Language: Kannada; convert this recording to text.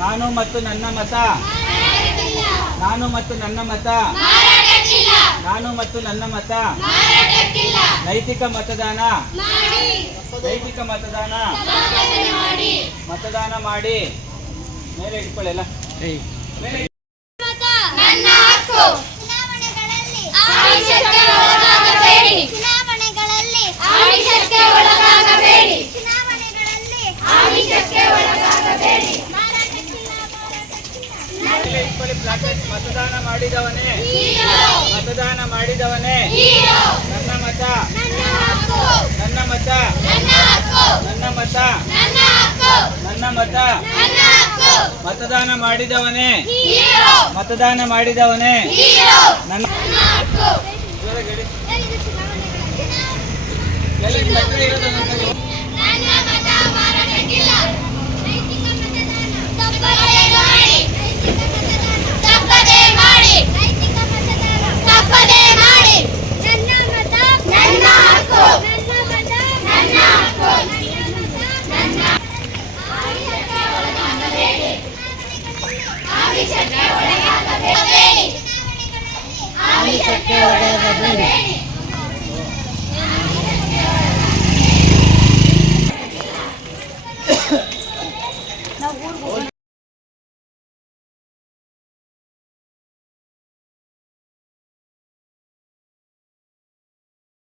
ನಾನು ಮತ್ತು ನನ್ನ ಮತ ನಾನು ಮತ್ತು ನನ್ನ ಮತ ನಾನು ಮತ್ತು ನನ್ನ ಮತ ನೈತಿಕ ಮತದಾನ ನೈತಿಕ ಮತದಾನ ಮತದಾನ ಮಾಡಿ ಮೇಲೆ ಇಟ್ಕೊಳ್ಳಲ್ಲ ಮೇಲೆ ನನ್ನ ಹಕ್ಕು ಚುನಾವಣೆಗಳಲ್ಲಿ ಆಮಿಷಕ್ಕೆ ಒಳಗಾಗಬೇಡಿ ಚುನಾವಣೆಗಳಲ್ಲಿ ಆಮಿಷಕ್ಕೆ ಒಳಗಾಗಬೇಡಿ ಚುನಾವಣೆಗಳಲ್ಲಿ ಆಮಿಷಕ್ಕೆ ಒಳಗಾಗಬೇಡಿ ಮೇಲೆ ಇಟ್ಕೊಳ್ಳಿ ಪ್ಲಾಕೆಟ್ ಮತದಾನ ಮಾಡಿದವನೇ ಮತದಾನ ಮಾಡಿದವನೇ ನನ್ನ ಮತ ನನ್ನ ಹಕ್ಕು ನನ್ನ ಮತ ನನ್ನ ಹಕ್ಕು ನನ್ನ ಮತ ನನ್ನ ಹಕ್ಕು ನನ್ನ ಮತ ನನ್ನ ಹಕ್ಕು ಮತದಾನ ಮಾಡಿದವನೇ ಹೀರೋ ಮತದಾನ ಮಾಡಿದವನೇ ಹೀರೋ ನನ್ನ ನನ್ನ ಹಕ್ಕು ಜೋರಾಗಿ ಇದು ಚುನಾವಣೆಗಳಲ್ಲಿ ಎಲ್ಲ ನಿಮ್ಮ ಹತ್ರ ಇರೋದನ್ನ ತಗೋ. ನನ್ನ ಮತ ಮಾರಾಟಕ್ಕಿಲ್ಲ ನೈತಿಕ ಮತದಾನ ತಪ್ಪದೇ ಮಾಡಿ ನೈತಿಕ ಮತದಾನ ತಪ್ಪದೇ ಮಾಡಿ ನನ್ನ ಮತ ನನ್ನ ಹಕ್ಕು ನನ್ನ ಮತ ನನ್ನ ಹಕ್ಕು ನನ್ನ ಆಮಿಷಕ್ಕೆ ಒಳಗಾಗಬೇಡಿ ಆಮಿಷಕ್ಕೆ ಒಳಗಾಗಬೇಡಿ ಆಮಿಷಕ್ಕೆ ಒಳಗಾಗಬೇಡಿ